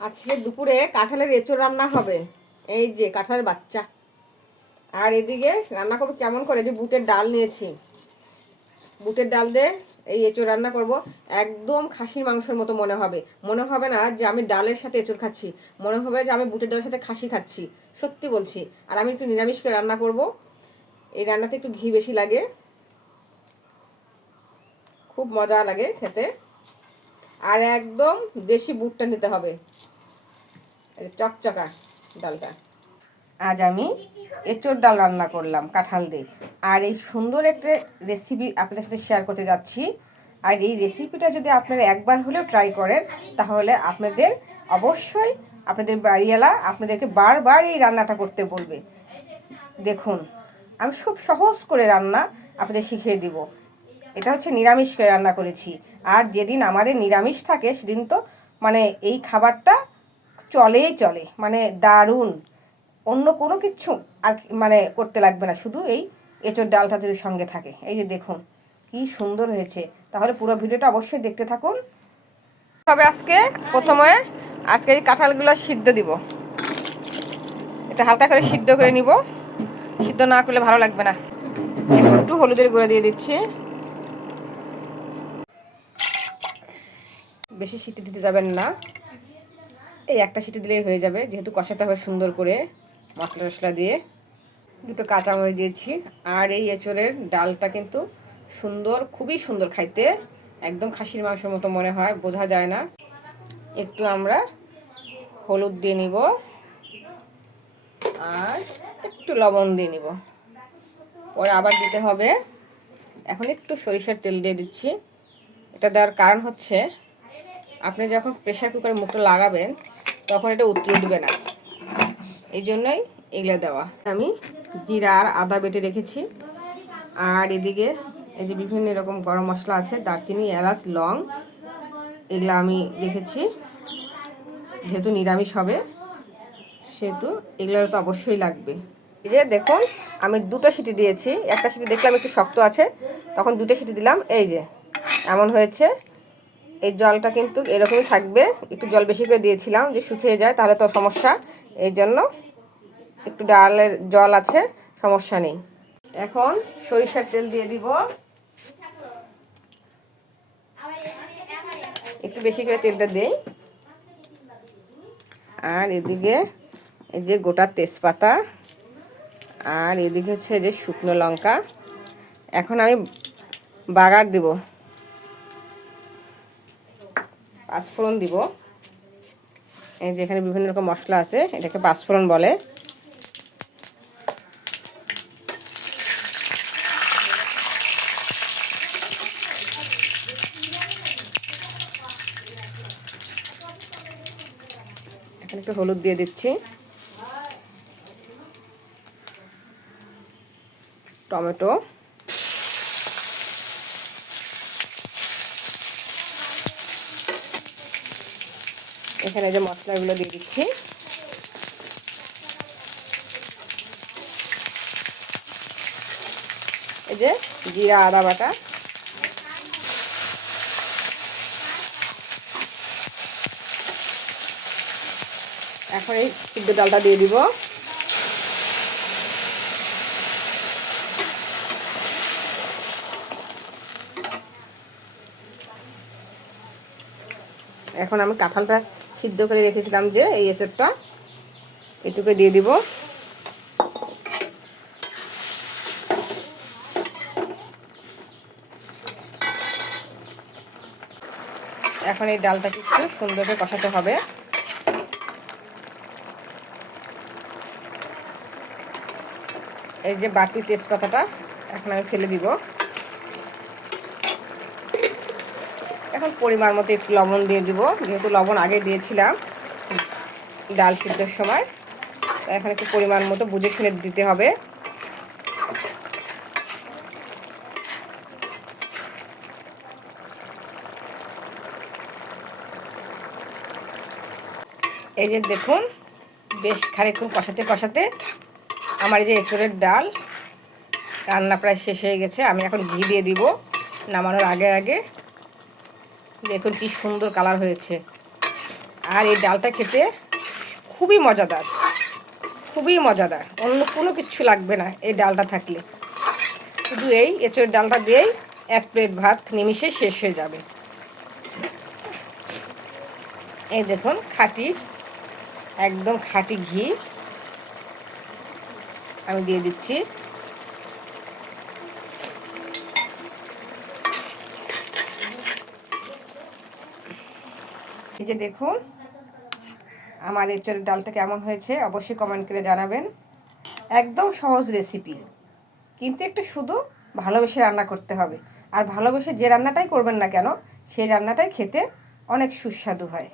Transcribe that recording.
আজকে দুপুরে কাঁঠালের এঁচোড় রান্না হবে। এই যে কাঁঠালের বাচ্চা। আর এদিকে রান্না করব কেমন করে? যে বুটের ডাল নিয়েছি। বুটের ডাল দিয়ে এই এঁচোড় রান্না করব। একদম খাসির মাংসের মতো মনে হবে। মনে হবে না যে আমি ডালের সাথে এঁচোড় খাচ্ছি। মনে হবে যে আমি বুটের ডালের সাথে খাসি খাচ্ছি। সত্যি বলছি। আর আমি একটু নিরামিষ করে রান্না করব। এই রান্নাতে একটু ঘি বেশি লাগে। খুব মজা লাগে খেতে। আর একদম দেশি বুটটা নিতে হবে। চকচকা ডালটা। আজ আমি এঁচোড় ডাল রান্না করলাম, কাঁঠাল দিয়ে। আর এই সুন্দর একটা রেসিপি আপনাদের সাথে শেয়ার করতে যাচ্ছি। আর এই রেসিপিটা যদি আপনারা একবার হলেও ট্রাই করেন, তাহলে আপনাদের অবশ্যই আপনাদের বাড়িওয়ালা আপনাদেরকে বারবার এই রান্নাটা করতে বলবে। দেখুন, আমি খুব সহজ করে রান্না আপনাদের শিখিয়ে দিব। এটা হচ্ছে নিরামিষ করে রান্না করেছি। আর যেদিন আমাদের নিরামিষ থাকে, সেদিন তো মানে এই খাবারটা চলেই চলে মানে দারুণ। অন্য কোনো কিছু আর মানে করতে লাগবে না, শুধু এই এঁচোর ডালটা যদি সঙ্গে থাকে। এই যে দেখুন, কি সুন্দর হয়েছে। তাহলে পুরো ভিডিওটা অবশ্যই দেখতে থাকুন। তবে আজকে প্রথমে আজকে এই কাঁঠালগুলো সিদ্ধ দিব। এটা হালকা করে সিদ্ধ করে নিব। সিদ্ধ না করলে ভালো লাগবে না। একটু হলুদের গুঁড়ো দিয়ে দিচ্ছি। বেশি সিটি দিতে যাবেন না। এই একটা সিটি দিলেই হয়ে যাবে। যেহেতু কষাতে হবে সুন্দর করে মশলা টশলা দিয়ে। দুটো কাঁচামরিচ দিয়েছি। আর এই এঁচড়ের ডালটা কিন্তু সুন্দর, খুবই সুন্দর খাইতে। একদম খাসির মাংসের মতো মনে হয়, বোঝা যায় না। একটু আমরা হলুদ দিয়ে নিব। আর একটু লবণ দিয়ে নিব। পরে আবার দিতে হবে। এখন একটু সরিষার তেল দিয়ে দিচ্ছি। এটা দেওয়ার কারণ হচ্ছে, আপনি যখন প্রেশার কুকারে মুখটা লাগাবেন তখন এটা উতরে উঠবে না। এই জন্যই এগুলো দেওয়া। আমি জিরা আর আদা বেটে রেখেছি। আর এদিকে এই যে বিভিন্ন রকম গরম মশলা আছে, দারচিনি, এলাচ, লং, এগুলো আমি রেখেছি। যেহেতু নিরামিষ হবে, সেহেতু এগুলো তো অবশ্যই লাগবে। এই যে দেখুন, আমি দুটো সিটি দিয়েছি। একটা সিটি দেখলাম একটু শক্ত আছে, তখন দুটো সিটি দিলাম। এই যে, এমন হয়েছে। এই জলটা কিন্তু এরকমই থাকবে। একটু জল বেশি করে দিয়েছিলাম যে শুকিয়ে যায়, তাহলে তো সমস্যা। এই জন্য একটু ডালের জল আছে, সমস্যা নেই। এখন সরিষার তেল দিয়ে দিব। একটু বেশি করে তেলটা দেই। আর এদিকে এই যে গোটা তেজপাতা, আর এদিকে হচ্ছে যে শুকনো লঙ্কা। এখন আমি বাগার দিব। পাঁচফোড়ন দিব। এই যে এখানে বিভিন্ন রকম মশলা আছে, এটাকে পাঁচফোড়ন বলে। এখানে একটু হলুদ দিয়ে দিচ্ছি। টমেটো। এখানে যে মশলাগুলো দিয়ে দিচ্ছি। এই যে জিরা, আদা বাটা। এখন এই সিদ্ধ ডালটা দিয়ে দিব। এখন আমি কাঁঠালটা সিদ্ধ করে রেখেছিলাম যে এই এঁচড়টা এটুকু দিয়ে দিব। এখন এই ডালটাকে একটু সুন্দর করে কষাতে হবে। এই যে বাকি তেজপাতাটা এখন আমি ফেলে দিব। এখন পরিমাণ মতো একটু লবণ দিয়ে দিব। যেহেতু লবণ আগে দিয়েছিলাম ডাল সিদ্ধর সময়, তাই এখন একটু পরিমাণ মতো বুঝে শুনে দিতে হবে। এই যে দেখুন, বেশ খানিকক্ষণ কষাতে কষাতে আমার এই যে এঁচড়ের ডাল রান্না প্রায় শেষ হয়ে গেছে। আমি এখন ঘি দিয়ে দিব, নামানোর আগে আগে। দেখুন কি সুন্দর কালার হয়েছে। আর এই ডালটা খেতে খুবই মজাদার খুবই মজাদার। অন্য কোনো কিছু লাগবে না এই ডালটা থাকলে। শুধু এই এঁচোর ডালটা দিয়েই এক প্লেট ভাত নিমিশে শেষ হয়ে যাবে। এই দেখুন খাঁটি, একদম খাঁটি ঘি। আমি দিয়ে দিচ্ছি। এই যে দেখুন, আমার এঁচড়ের ডালটা কেমন হয়েছে অবশ্যই কমেন্ট করে জানাবেন। একদম সহজ রেসিপি কিন্তু একটু শুধু ভালোবেসে রান্না করতে হবে। আর ভালোবেসে যে রান্নাটাই করবেন না কেন, সেই রান্নাটাই খেতে অনেক সুস্বাদু হয়।